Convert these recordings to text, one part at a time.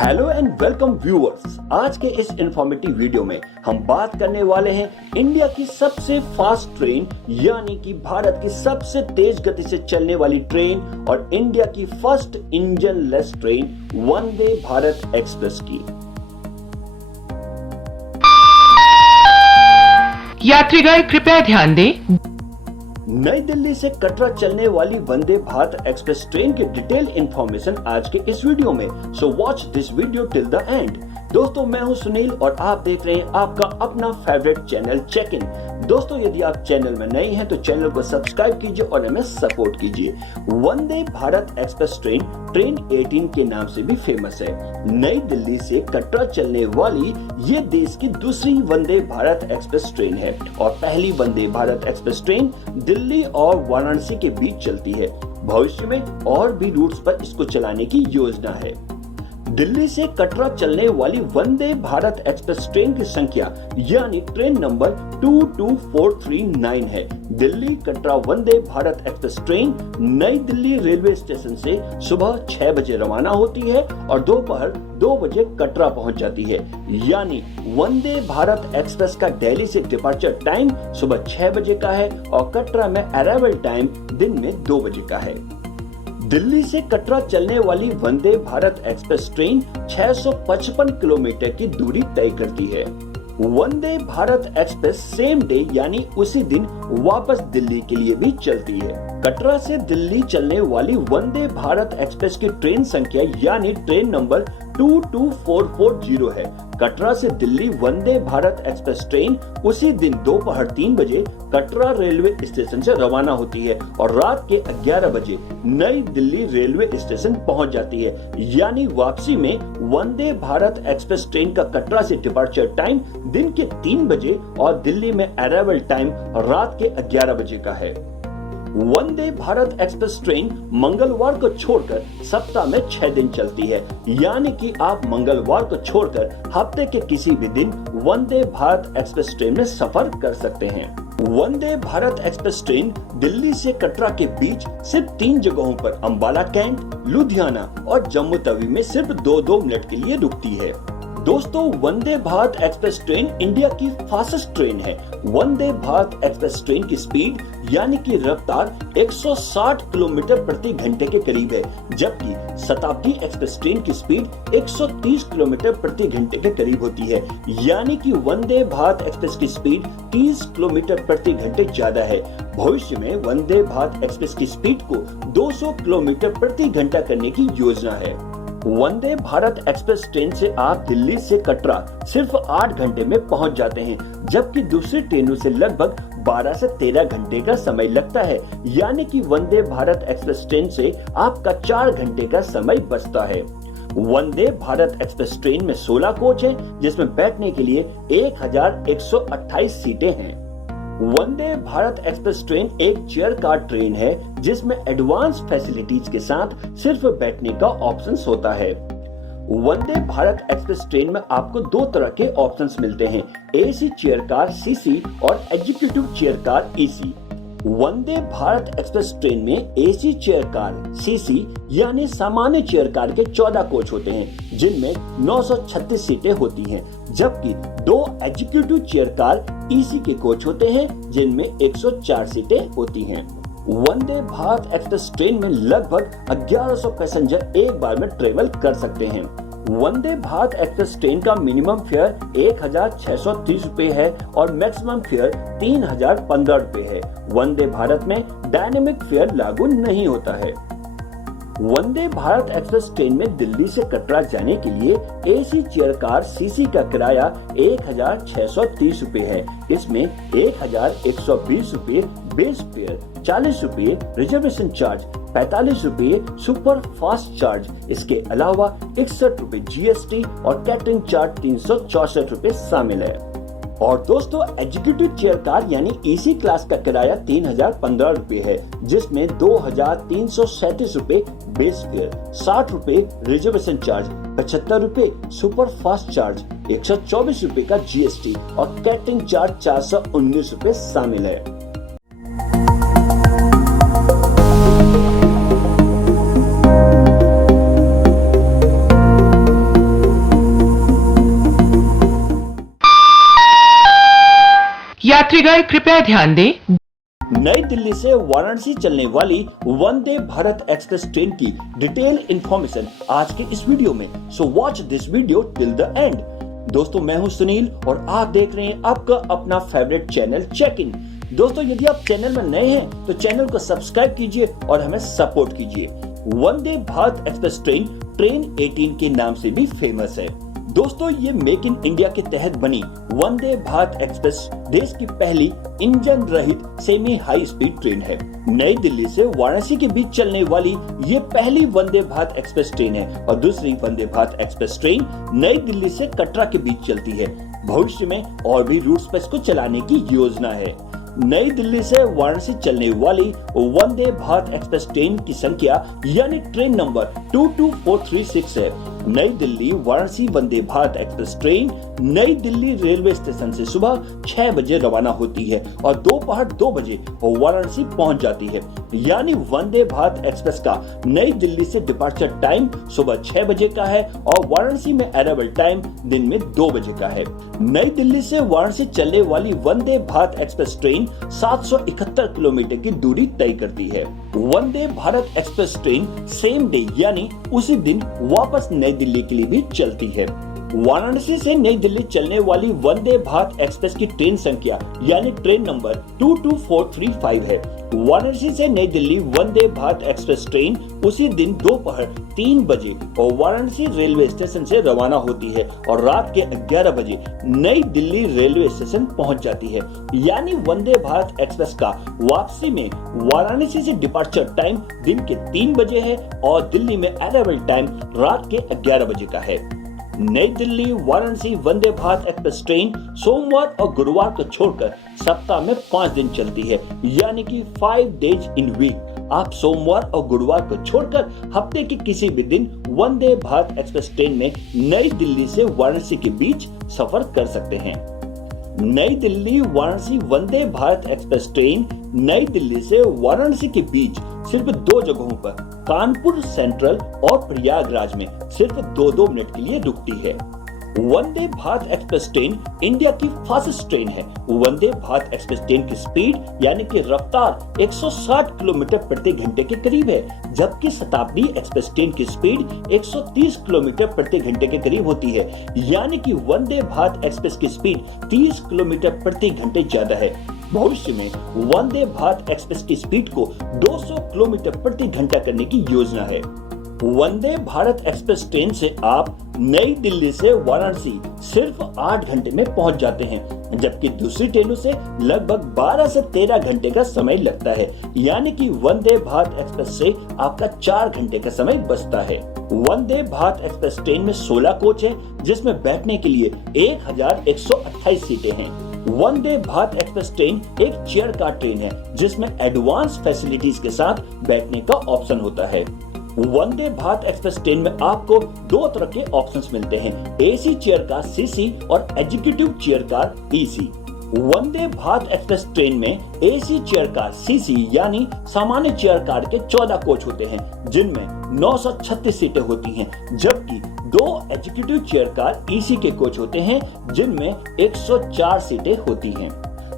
Hello and welcome viewers. आज के इस इंफॉर्मेटिव वीडियो में हम बात करने वाले हैं इंडिया की सबसे फास्ट ट्रेन यानी कि भारत की सबसे तेज गति से चलने वाली ट्रेन और इंडिया की फर्स्ट इंजन लेस ट्रेन वंदे भारत एक्सप्रेस की। यात्रीगण कृपया ध्यान दें। नई दिल्ली से कटरा चलने वाली वंदे भारत एक्सप्रेस ट्रेन की डिटेल इंफॉर्मेशन आज के इस वीडियो में। So watch this video till the end. दोस्तों, मैं हूं सुनील और आप देख रहे हैं आपका अपना फेवरेट चैनल चेक इन। दोस्तों, यदि आप चैनल में नए हैं तो चैनल को सब्सक्राइब कीजिए और हमें सपोर्ट कीजिए। वंदे भारत एक्सप्रेस ट्रेन 18 के नाम से भी फेमस है। नई दिल्ली से कटरा चलने वाली ये देश की दूसरी वंदे भारत एक्सप्रेस ट्रेन है और पहली वंदे भारत एक्सप्रेस ट्रेन दिल्ली और वाराणसी के बीच चलती है। भविष्य में और भी रूट्स पर इसको चलाने की योजना है। दिल्ली से कटरा चलने वाली वंदे भारत एक्सप्रेस ट्रेन की संख्या यानी ट्रेन नंबर 22439 है। दिल्ली कटरा वंदे भारत एक्सप्रेस ट्रेन नई दिल्ली रेलवे स्टेशन से सुबह 6 बजे रवाना होती है और दोपहर 2 बजे कटरा पहुंच जाती है। यानी वंदे भारत एक्सप्रेस का दिल्ली से डिपार्चर टाइम सुबह 6 बजे का है और कटरा में अराइवल टाइम दिन में 2 बजे का है। दिल्ली से कटरा चलने वाली Vande Bharat express train 655 kilometre की दूरी तय करती है। Vande Bharat express same day यानी उसी दिन वापस दिल्ली के लिए भी चलती है। कटरा से दिल्ली चलने वाली वंदे भारत एक्सप्रेस की ट्रेन संख्या यानी ट्रेन नंबर 22440 है। कटरा से दिल्ली वंदे भारत एक्सप्रेस ट्रेन उसी दिन दोपहर 3 बजे कटरा रेलवे स्टेशन से रवाना होती है और रात के 11 बजे नई दिल्ली रेलवे स्टेशन पहुंच जाती है। यानी वापसी में वंदे भारत एक्सप्रेस ट्रेन का कटरा से डिपार्चर टाइम दिन के 3 बजे और दिल्ली में अराइवल टाइम रात के 11 बजे का है। वंदे भारत एक्सप्रेस ट्रेन मंगलवार को छोड़कर सप्ताह में 6 दिन चलती है। यानी कि आप मंगलवार को छोड़कर हफ्ते के किसी भी दिन वंदे भारत एक्सप्रेस ट्रेन में सफर कर सकते हैं। वंदे भारत एक्सप्रेस ट्रेन दिल्ली से कटरा के बीच सिर्फ 3 जगहों पर अंबाला कैंट, लुधियाना और जम्मू तवी में सिर्फ 2-2 मिनट के लिए रुकती है। दोस्तों, वंदे भारत एक्सप्रेस ट्रेन इंडिया की फास्टेस्ट ट्रेन है। वंदे भारत एक्सप्रेस ट्रेन की स्पीड यानी कि रफ्तार 160 किलोमीटर प्रति घंटे के करीब है, जबकि शताब्दी एक्सप्रेस ट्रेन की स्पीड 130 किलोमीटर प्रति घंटे के करीब होती है। यानी कि वंदे भारत एक्सप्रेस की स्पीड 30 किलोमीटर प्रति घंटे ज्यादा है। भविष्य में वंदे भारत एक्सप्रेस की स्पीड को 200 किलोमीटर प्रति घंटा करने की योजना है। वंदे भारत एक्सप्रेस ट्रेन से आप दिल्ली से कटरा सिर्फ 8 घंटे में पहुंच जाते हैं, जबकि दूसरी ट्रेनों से लगभग 12 से 13 घंटे का समय लगता है। यानी कि वंदे भारत एक्सप्रेस ट्रेन से आपका 4 घंटे का समय बचता है। वंदे भारत एक्सप्रेस ट्रेन में 16 कोच हैं, जिसमें बैठने के लिए 1128 सीटें हैं। वंदे भारत एक्सप्रेस ट्रेन एक चेयर कार ट्रेन है, जिसमें एडवांस फैसिलिटीज के साथ सिर्फ बैठने का ऑप्शन होता है। वंदे भारत एक्सप्रेस ट्रेन में आपको 2 तरह के ऑप्शंस मिलते हैं, एसी चेयर कार सीसी और एग्जीक्यूटिव चेयर कार एसी। वंदे भारत एक्सप्रेस ट्रेन में एसी चेयर कार सीसी यानी सामान्य चेयर कार के 14 कोच होते हैं, जिनमें 936 सीटें होती हैं, जबकि 2 एग्जीक्यूटिव चेयर कार ईसी के कोच होते हैं, जिनमें 104 सीटें होती हैं। वंदे भारत एक्सप्रेस ट्रेन में लगभग 1100 पैसेंजर एक बार में ट्रेवल कर सकते हैं। वंदे भारत एक्सप्रेस ट्रेन का मिनिमम फेयर 1630 रुपए है और मैक्सिमम फेयर 3015 रुपए है। वंदे भारत में डायनेमिक फेयर लागू नहीं होता है। वंदे भारत एक्सप्रेस ट्रेन में दिल्ली से कटरा जाने के लिए एसी चेयर कार सीसी का किराया 1630 रुपए है। इसमें 1120 रुपए बेस फेयर, 40 रुपए रिजर्वेशन चार्ज, 45 रुपए सुपर फास्ट चार्ज, इसके अलावा 61 रुपए जीएसटी और कैटरिंग चार्ज 364 रुपए शामिल है। और दोस्तों, एग्जीक्यूटिव चेयर कार यानी एसी क्लास का किराया 3015 रुपए है, जिसमें 2337 रुपए बेस फेयर, 60 रुपए रिजर्वेशन चार्ज, 75 रुपए सुपर फास्ट चार्ज, 124 रुपए का जीएसटी और कैटरिंग चार्ज 419 रुपए शामिल है। यात्रीगण कृपया ध्यान दें। नई दिल्ली से वाराणसी चलने वाली वंदे भारत एक्सप्रेस ट्रेन की डिटेल इंफॉर्मेशन आज के इस वीडियो में। So watch this video till the end. दोस्तों मैं हूं सुनील और आप देख रहे हैं आपका अपना फेवरेट चैनल चेक इन। दोस्तों यदि आप चैनल में नए हैं तो चैनल को सब्सक्राइब कीजिए और हमें सपोर्ट कीजिए। वंदे भारत एक्सप्रेस ट्रेन 18 के नाम से भी फेमस है। दोस्तों ये मेक इन इंडिया के तहत बनी वंदे भारत एक्सप्रेस देश की पहली इंजन रहित सेमी हाई स्पीड ट्रेन है। नई दिल्ली से वाराणसी के बीच चलने वाली ये पहली वंदे भारत एक्सप्रेस ट्रेन है और दूसरी वंदे भारत एक्सप्रेस ट्रेन नई दिल्ली से कटरा के बीच चलती है। भविष्य में और भी रूट्स पर इसको चलाने की योजना है। नई दिल्ली से वाराणसी चलने वाली वंदे भारत एक्सप्रेस ट्रेन की संख्या यानी ट्रेन नंबर 22436 है। नई दिल्ली वाराणसी वंदे भारत एक्सप्रेस ट्रेन नई दिल्ली रेलवे स्टेशन से सुबह 6 बजे रवाना होती है और दोपहर 2 बजे वाराणसी पहुंच जाती है। यानी वंदे भारत एक्सप्रेस का नई दिल्ली से डिपार्चर टाइम सुबह 6 बजे का है और वाराणसी में अराइवल टाइम दिन में 2 बजे का है। नई दिल्ली से वाराणसी चलने वाली Vande Bharat express train 771 kilometre की दूरी तय करती है। Vande Bharat express train same day यानी उसी दिन वापस नई दिल्ली के लिए भी चलती है। वाराणसी से नई दिल्ली चलने वाली वंदे भारत एक्सप्रेस की ट्रेन संख्या यानी ट्रेन नंबर 22435 है। वाराणसी से नई दिल्ली वंदे भारत एक्सप्रेस ट्रेन उसी दिन दोपहर 3 बजे और वाराणसी रेलवे स्टेशन से रवाना होती है और रात के 11 बजे नई दिल्ली रेलवे स्टेशन पहुंच जाती है। यानी वंदे भारत एक्सप्रेस का वापसी में वाराणसी से डिपार्चर टाइम दिन के 3 बजे है और दिल्ली में अराइवल टाइम रात के 11 बजे का है। नई दिल्ली वाराणसी वंदे भारत एक्सप्रेस ट्रेन सोमवार और गुरुवार को छोड़कर सप्ताह में 5 दिन चलती है यानी कि 5 डेज इन वीक। आप सोमवार और गुरुवार को छोड़कर हफ्ते के किसी भी दिन वंदे भारत एक्सप्रेस ट्रेन में नई दिल्ली से वाराणसी के बीच सफर कर सकते हैं। नई दिल्ली वाराणसी वंदे भारत एक्सप्रेस ट्रेन नई दिल्ली से वाराणसी के बीच सिर्फ 2 जगहों पर कानपुर सेंट्रल और प्रयागराज में सिर्फ 2-2 मिनट के लिए रुकती है। Vande Bharat express train India की फास्टेस्ट ट्रेन है। वंदे भारत एक्सप्रेस ट्रेन की स्पीड यानी कि रफ्तार 160 किलोमीटर प्रति घंटे के करीब है, जबकि शताब्दी एक्सप्रेस ट्रेन की स्पीड 130 किलोमीटर प्रति घंटे के करीब होती है। यानी कि वंदे भारत एक्सप्रेस की स्पीड 30 किलोमीटर प्रति घंटे ज्यादा है। भविष्य में वंदे भारत एक्सप्रेस की स्पीड को 200 किलोमीटर प्रति घंटा करने की योजना है। वंदे भारत एक्सप्रेस ट्रेन से आप नई दिल्ली से वाराणसी सिर्फ 8 घंटे में पहुंच जाते हैं, जबकि दूसरी ट्रेनों से लगभग 12 से 13 घंटे का समय लगता है। यानी कि वंदे भारत एक्सप्रेस से आपका 4 घंटे का समय बचता है। वंदे भारत एक्सप्रेस ट्रेन में 16 कोच है, जिसमें बैठने के लिए 1128 सीटें हैं। वंदे भारत एक्सप्रेस ट्रेन एक चेयर कार ट्रेन है, जिसमें एडवांस फैसिलिटीज के साथ बैठने का ऑप्शन होता है। वंदे भारत एक्सप्रेस ट्रेन में आपको 2 तरह के ऑप्शंस मिलते हैं, एसी चेयर कार सीसी और एग्जीक्यूटिव चेयर कार ईसी। वंदे भारत एक्सप्रेस ट्रेन में एसी चेयर कार सीसी यानी सामान्य चेयर कार के 14 कोच होते हैं, जिनमें 936 सीटें होती हैं, जबकि 2 एग्जीक्यूटिव चेयर कार ईसी के कोच होते हैं, जिनमें 104 सीटें होती हैं।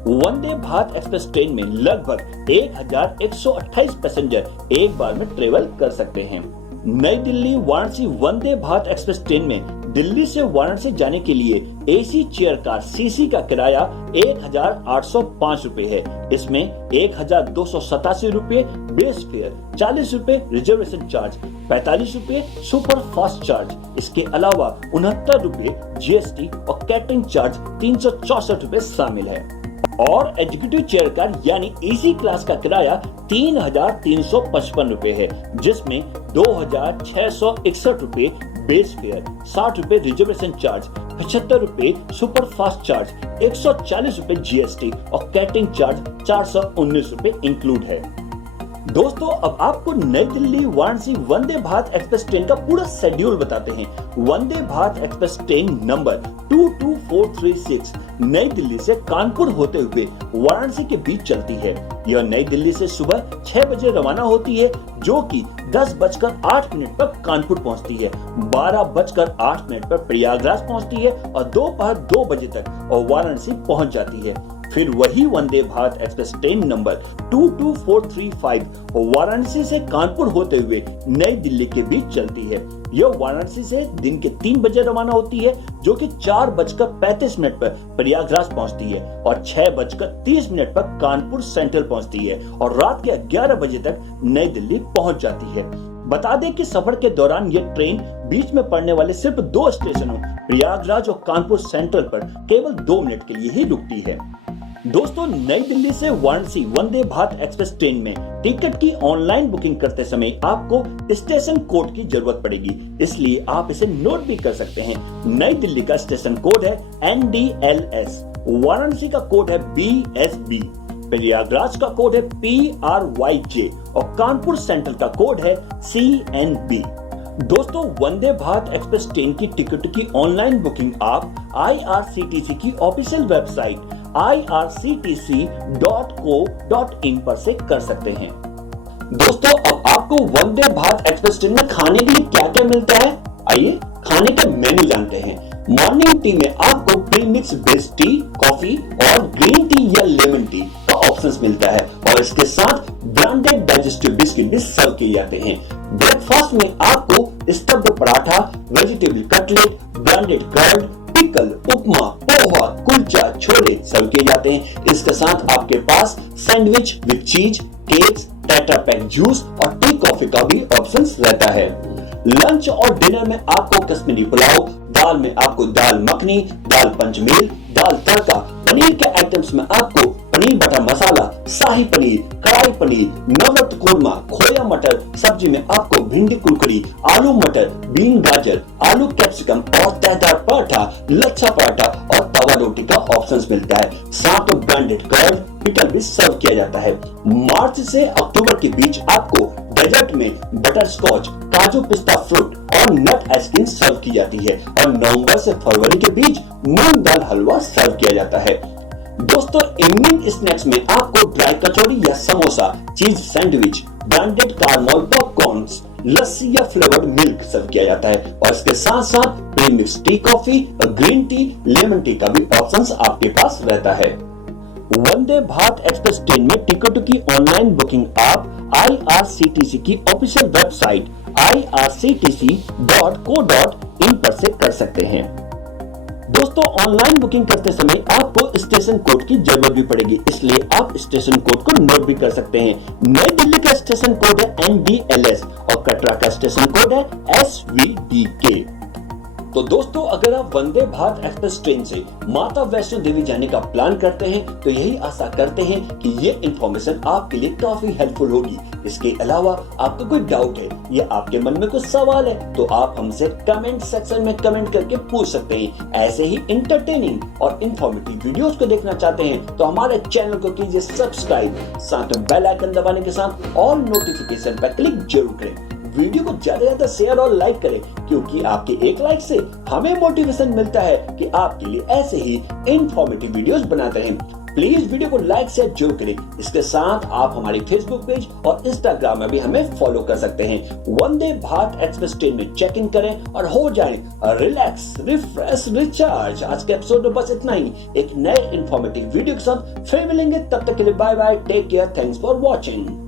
वंदे भारत एक्सप्रेस ट्रेन में लगभग 1128 पैसेंजर एक बार में ट्रेवल कर सकते हैं। नई दिल्ली वाराणसी वंदे भारत एक्सप्रेस ट्रेन में दिल्ली से वाराणसी जाने के लिए एसी चेयर कार सीसी का किराया 1805 रुपए है। इसमें 1287 रुपए बेस फेयर, 40 रुपए रिजर्वेशन चार्ज, 45 रुपए सुपर फास्ट चार्ज, इसके अलावा 69 रुपए जीएसटी और कैटरिंग चार्ज 364 रुपए शामिल है। और एग्जीक्यूटिव चेयर कार यानी एसी क्लास का किराया 3355 रुपए है, जिसमें 2661 रुपए बेस फेयर, 60 रुपए रिजर्वेशन चार्ज, 75 रुपए सुपर फास्ट चार्ज, 140 रुपए जीएसटी और कैटरिंग चार्ज 419 रुपए इंक्लूड है। दोस्तों अब आपको नई दिल्ली वाराणसी वंदे भारत एक्सप्रेस ट्रेन का पूरा शेड्यूल बताते हैं। वंदे भारत एक्सप्रेस ट्रेन नंबर 22436 नई दिल्ली से कानपुर होते हुए वाराणसी के बीच चलती है। यह नई दिल्ली से सुबह 6 बजे रवाना होती है, जो कि 10:08 पर कानपुर पहुंचती है, 12:08 पर प्रयागराज पहुंचती है और दोपहर 2 बजे तक और वाराणसी पहुंच जाती है। फिर वही Vande Bharat express train number 22435 Varanasi से कानपुर होते हुए नई दिल्ली के बीच चलती है। यह वाराणसी से दिन के 3 बजे रवाना होती है, जो कि 4:35 पर प्रयागराज पहुंचती है और 6:30 पर कानपुर सेंट्रल पहुंचती है और रात के 11 बजे तक नई दिल्ली पहुंच जाती है। बता दें कि सफर के दौरान यह ट्रेन बीच में पड़ने वाले सिर्फ 2 स्टेशनों प्रयागराज और कानपुर सेंट्रल पर केवल 2 मिनट के लिए ही रुकती है। दोस्तों, नई दिल्ली से वाराणसी वंदे भारत एक्सप्रेस ट्रेन में टिकट की ऑनलाइन बुकिंग करते समय आपको स्टेशन कोड की जरूरत पड़ेगी, इसलिए आप इसे नोट भी कर सकते हैं। नई दिल्ली का स्टेशन कोड है NDLS, वाराणसी का कोड है BSB, प्रयागराज का कोड है PRYJ और कानपुर सेंट्रल का कोड है CNB। दोस्तों, वंदे भारत एक्सप्रेस ट्रेन की टिकट की ऑनलाइन बुकिंग आप IRCTC की ऑफिशियल वेबसाइट irctc.co.in पर से कर सकते हैं। दोस्तों, अब आपको वंदे भारत एक्सप्रेस ट्रेन में खाने के लिए क्या क्या मिलता है, आइए खाने का मेन्यू जानते हैं। मॉर्निंग टी में आपको pre mix based T, coffee और ग्रीन टी या लेमन टी का ऑप्शन मिलता है और इसके साथ ब्रांडेड डाइजेस्टिव बिस्किट भी सर्व किए जाते हैं। ब्रेकफास्ट में आपको stuffed paratha, vegetable cutlet, branded curd, pickle, upma, poha, kulcha, chole serve किए जाते हैं। इसके साथ आपके पास sandwich with cheese, cakes, tetra pack juice और टी कॉफी का भी ऑप्शन रहता है। लंच और डिनर में आपको कश्मीरी पुलाव, दाल में आपको दाल मखनी, दाल पंचमेल, दाल तड़का, पनीर के आइटम्स में आपको पनीर बटर मसाला, शाही पनीर, कढ़ाई पनीर, नवरत्न कोरमा, खोया मटर, सब्जी में आपको भिंडी कुरकुरी, आलू मटर, बीन गाजर, आलू कैप्सिकम और तहदार पराठा, लच्छा पराठा और तवा रोटी का ऑप्शन मिलता है। साथ में ब्रांडेड कर्ड, पिकल भी सर्व किया जाता है। मार्च से अक्टूबर के बीच आपको डेजर्ट में बटर स्कॉच, काजू पिस्ता फ्रूट और नट आइसक्रीम सर्व की जाती है और नवंबर से फरवरी के बीच मूंग दाल हलवा सर्व किया जाता है। दोस्तों, इवनिंग स्नैक्स में आपको ड्राई कचौड़ी या samosa, cheese sandwich, branded caramel popcorns, lassi या फ्लेवर्ड मिल्क सर्व किया जाता है और इसके साथ साथ प्रीमिक्स टी कॉफी और ग्रीन टी, लेमन टी का भी ऑप्शंस आपके पास रहता है। वंदे भारत एक्सप्रेस ट्रेन में टिकट की ऑनलाइन बुकिंग आप IRCTC की ऑफिशियल वेबसाइट irctc.co.in पर से कर सकते हैं। दोस्तों, ऑनलाइन बुकिंग करते समय आपको स्टेशन कोड की जरूरत भी पड़ेगी, इसलिए आप स्टेशन कोड को नोट भी कर सकते हैं। नई दिल्ली का स्टेशन कोड है NDLS और कटरा का स्टेशन कोड है SVDK। तो दोस्तों, अगर आप वंदे भारत एक्सप्रेस ट्रेन से माता वैष्णो देवी जाने का प्लान करते हैं तो यही आशा करते हैं कि ये इन्फॉर्मेशन आपके लिए काफी हेल्पफुल होगी। इसके अलावा आपको कोई डाउट है या आपके मन में कुछ सवाल है तो आप हमसे कमेंट सेक्शन में कमेंट करके पूछ सकते हैं। ऐसे ही इंटरटेनिंग और इंफॉर्मेटिव वीडियोस को देखना चाहते हैं तो हमारे चैनल को कीजिए सब्सक्राइब, साथ में बेल आइकन दबाने के साथ ऑल नोटिफिकेशन पर क्लिक जरूर करें। वीडियो को ज्यादा से ज्यादा शेयर और लाइक करें, क्योंकि आपके एक लाइक से हमें मोटिवेशन मिलता है कि आपके लिए ऐसे ही इंफॉर्मेटिव वीडियोस बनाते रहें। प्लीज वीडियो को लाइक शेयर जरूर करें। इसके साथ आप हमारी फेसबुक पेज और इंस्टाग्राम में भी हमें फॉलो कर सकते हैं। वंदे भारत एक्सप्रेस ट्रेन में चेक इन करें और हो जाएं रिलैक्स, रिफ्रेश, रिचार्ज। आज के एपिसोड में बस इतना ही। एक नए इंफॉर्मेटिव वीडियो के साथ फिर मिलेंगे, तब तक के लिए bye bye, take care, thanks for watching.